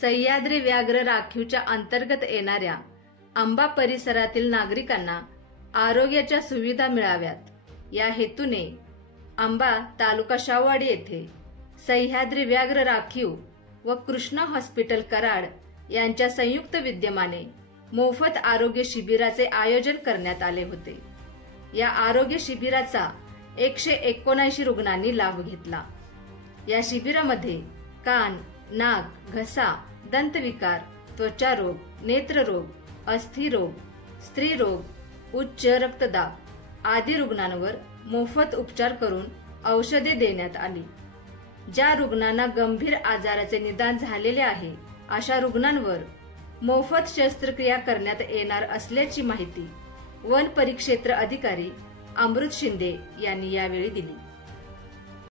सह्याद्री व्याघ्र राखीवच्या अंतर्गत येणाऱ्या आंबा परिसरातील नागरिकांना आरोग्याच्या सुविधा मिळाव्यात या हेतूने आंबा तालुका शाहूवाडी येथे सह्याद्री व्याघ्र राखीव व कृष्णा हॉस्पिटल कराड यांच्या संयुक्त विद्यमाने मोफत आरोग्य शिबिराचे आयोजन करण्यात आले होते। या आरोग्य शिबिराचा 179 रुग्णांनी लाभ घेतला। या शिबिरामध्ये कान, नाक, घसा, दंतविकार, त्वचारोग, नेत्ररोग, अस्थिरोग, स्त्रीरोग, उच्च रक्तदाब आदी रुग्णांवर मोफत उपचार करून औषधे देण्यात आली। ज्या रुग्णांना गंभीर आजाराचे निदान झालेले आहे अशा रुग्णांवर मोफत शस्त्रक्रिया करण्यात येणार असल्याची माहिती वन परिक्षेत्र अधिकारी अमृत शिंदे यांनी यावेळी दिली।